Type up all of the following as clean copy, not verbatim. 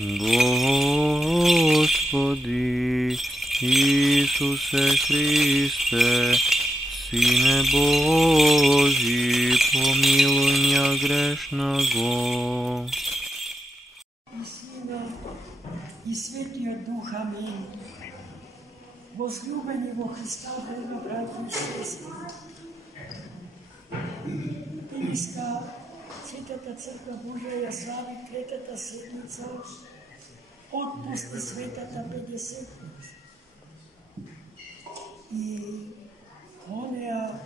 Господи Исусе Христе, Сине Божий, помилуй меня грешного. И Сина, и Святия Духа, аминь. Возлюбени во Христа Бога, братья и сестры. Днеска Светата Църква Божия слави третата седмица от после Светата Петдесетница. И онеа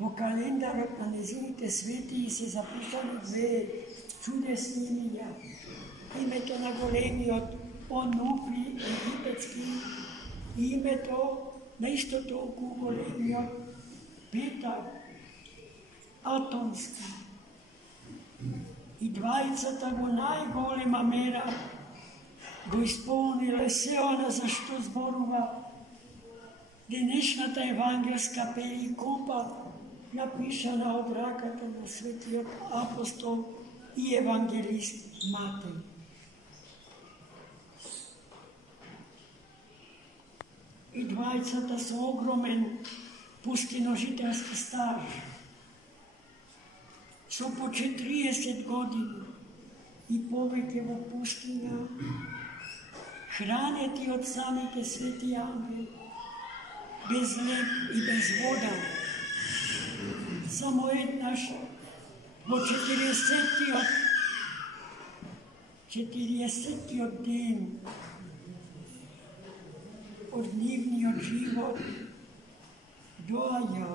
во календарот на незините светии се запишани две чудесни имена. Името на големиот Онуфри египетски и името на исто толку големиот Петар Атонски. И двајцата во најголема мера го исполниле се она за што зборува денешната евангелска перикопа, напишана од раката на светиот апостол и евангелист Матеј. И двајцата со огромен пустиножителски стаж, со по 40 години и повеќе во пустина, хранети од самите свети ангели, без леп и без вода. Само еднаш во 40-тиот ден од нивниот живот доаѓа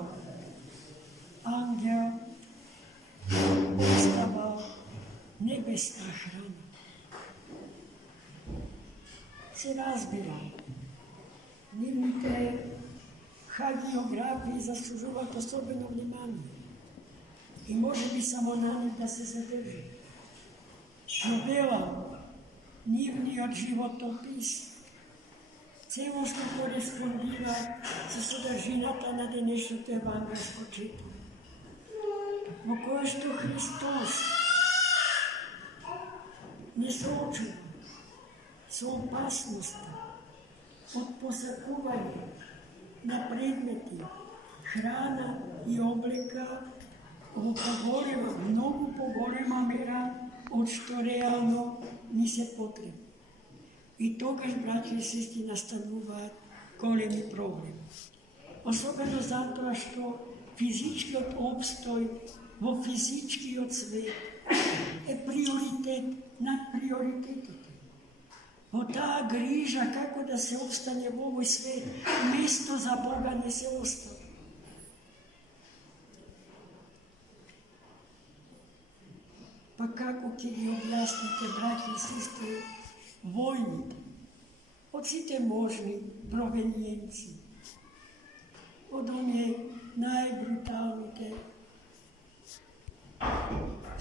ангел, остава небесна храна. Се разбира, нивните хагиографии заслужуваат особено внимание и може би само на нив да се задржи. Но велам, нивниот животопис целосно кореспондира со содржината на денешното евангелско читање, во кое што Христос не соочува со опасноста од посакување на предмети, храна и облека во поголема, многу поголема мера од што реално ни се потребно. И тогаш, браќа и сестри, настануваат големи проблеми. Особено затоа што физичкиот обстој во физичкиот свет е приоритет над приоритетите. Во таа грижа како да се обстане во овој свет, место за Бога не се остави. Па како ќе ги објасните, браќи и сестри, војните од сите можни провениенци, од оние најбруталните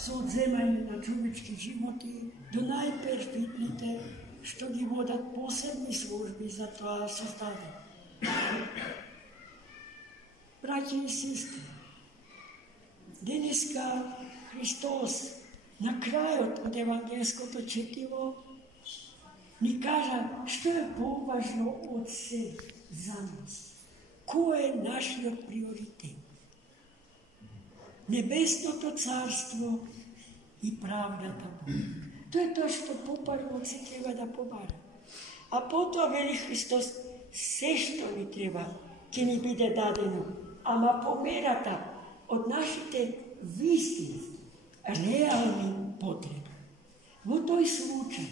со одземање на човечки животи до најперфидните што ги водат посебни служби за тоа создадени. Браќи и сестри, денеска Христос на крајот од евангелското четиво ни кажа што е поважно од се за нас. Кој е нашиот приоритет? Небесното царство и правдата Бога. Тоа е тоа што попарно се треба да побара. А потоа, вели Христос, се што ни треба ќе ни биде дадено, ама по мерата од нашите вистински, реални потреби. Во тој случај,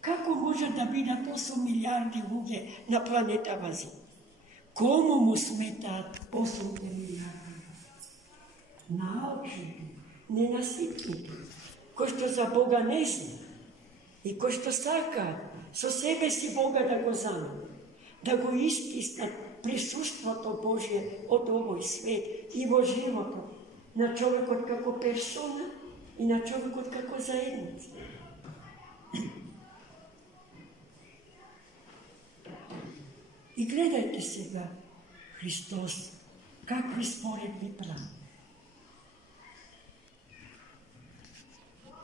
како може да бидат 8 милиарди луѓе на планетава Земја? Кому му сметаат 8 милиарди? Научните, ненаситните, кои што за Бога не знаат и кои што сакаат со себе си Бога да го замени, да го истиснат присуството Божие од овој свет и во животот на човекот како персона и на човекот како заедница. И гледајте сега Христос какви споредби прави.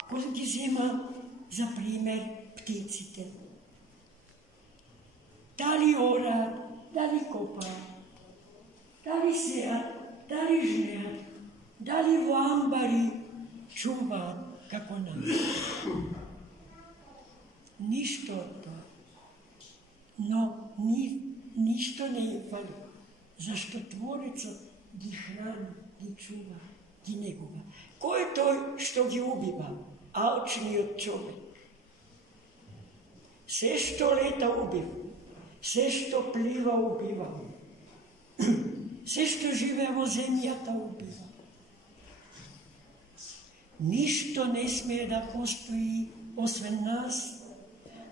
Кој ги зема за пример птиците. Дали орат, дали копаат, дали сеат, дали жнеат, дали во амбари чуваат како нас. Ништо од тоа. Но ништо не им фали, зашто Творецот ги храни, ги чува, ги негува. Кој е тој што ги убива? Алчниот човек. Се што лета убива, се што плива убива, се што живе во земјата убива. Ништо не смее да постои освен нас,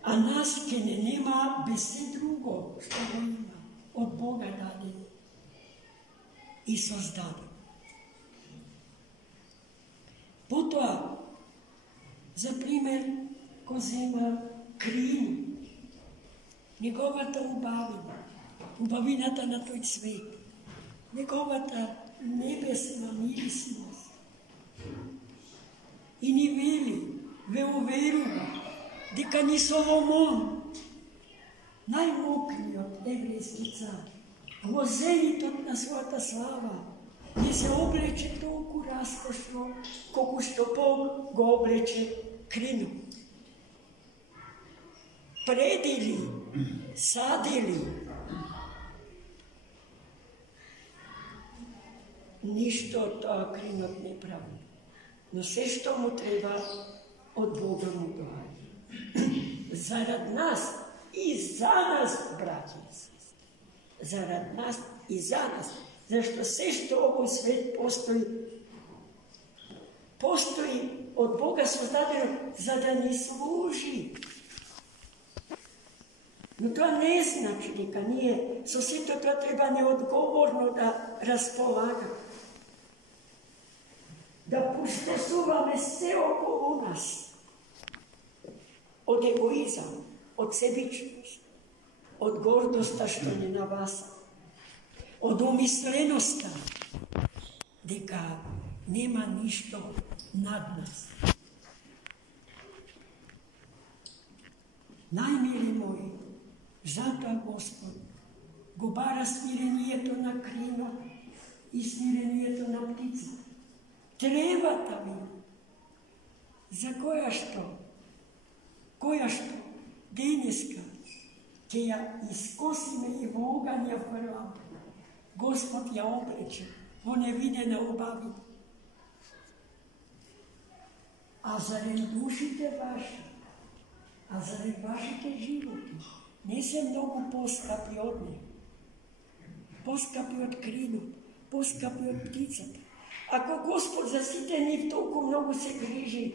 а нас ке не нема без се друго што го има, од Бога даден и создаден. Потоа, за пример, кој зема крину, неговата убавина, убавината на тој свет, неговата небесна мирисност. И ни вели, ве уверува, дека ни Соломон, најмокриот еврејски цар, во зенитот на својата слава, не се облече толку раскошно, колку што Бог го облече крину. Предили, садили, ништо од тоа кринот не прави, но се што му треба од Бога му доаѓа. Зарад нас и за нас, браќи и сестри. Зарад нас и за нас. Зашто се што овој свет постои од Бога создадено за да ни служи. Но тоа не значи дека ние со сето тоа треба неодговорно да располагаме. Да пустесуваме се околу нас. Од егоизам, од себичност, од гордоста што не наваса, од умисленоста дека нема ништо над нас. Најмили мои, затоа Господ го бара смирението на крина и смирението на птица. Требата ви, за која што денеска ќе ја искосиме и во оган ја фрламе, Господ ја облече во невидена убавина. А зарем душите ваши, а зарем вашите животи, не се многу поскапи од него, поскапи од кринот, поскапи од птицата. Ако Господ за сите нив толку многу се грижи,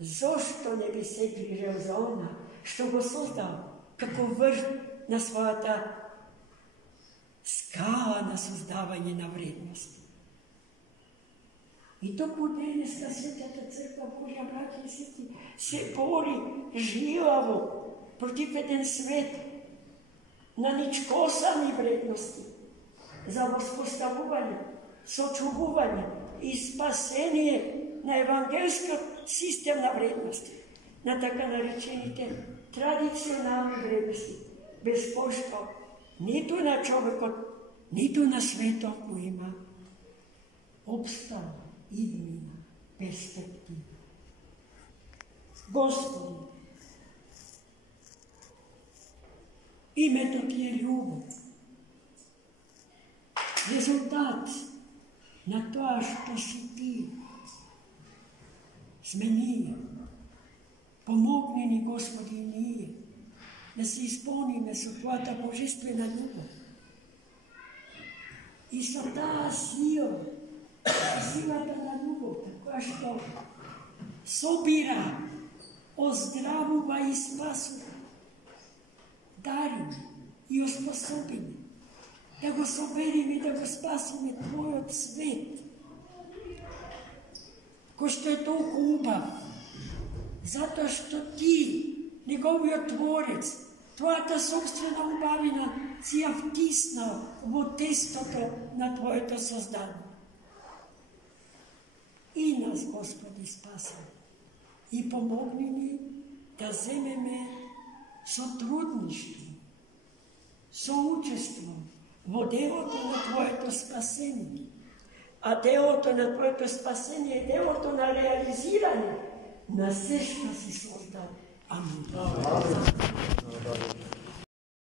зошто не би се грижел за она што го создал како врв на својата скала на создавање на вредности? И токму денеска Светата Црква Божја, браќи и сестри, се бори жилаво против еден свет на ничкосани вредности за воспоставување, сочувување и спасение на евангелскиот систем на вредности, на така наречените традиционални вредности, без кој што ниту на човекот, ниту на светот го има обстана, иднина, перспектива. Господи, името Ти е љубов. Резултат на тоа што си Ти сме ние. Помогни ни, Господи, и ние да се исполниме со Твојата божествена љубов и со таа сила, силата на љубовта, која што собира, оздравува и спасува, дари и оспособиме да го собериме и да го спасиме Твојот свет, кој што е толку убав, затоа што Ти, неговиот Творец, Твојата собствена убавина си ја втиснал во тестото на Твоето создание. И нас, Господи, спаси. и помогни ни да земеме сотрудништво, соучество во делото на Твоето спасение. А делото на Твоето спасение е делото на реализиране на се што си создал. Амин.